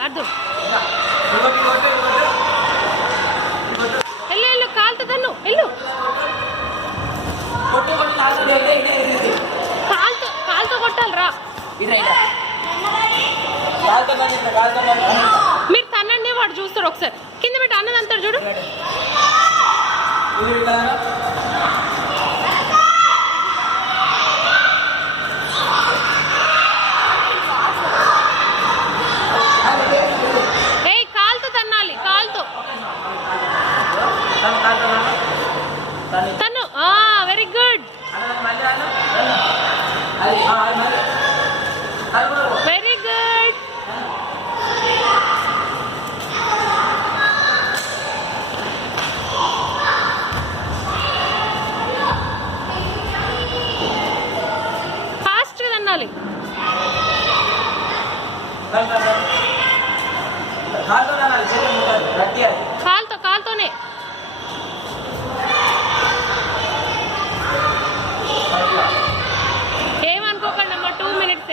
అద్దు వెళ్ళు వెళ్ళు కాలుతో తన్ను వెళ్ళు కాలుతో కొట్టాలి రా మీరు తన్నండి వాడు చూస్తాడు ఒకసారి కింద పెట్టి అన్నది అంటాడు చూడు ఏయ్ కాలుతో తన్నాలి కాలుతో తన్ను వెరీ గుడ్ వెరీ గుడ్ ఫాస్ట్గా తన్నాలి కాలుతోనే ఏమనుకోకండి అమ్మా 2 minutes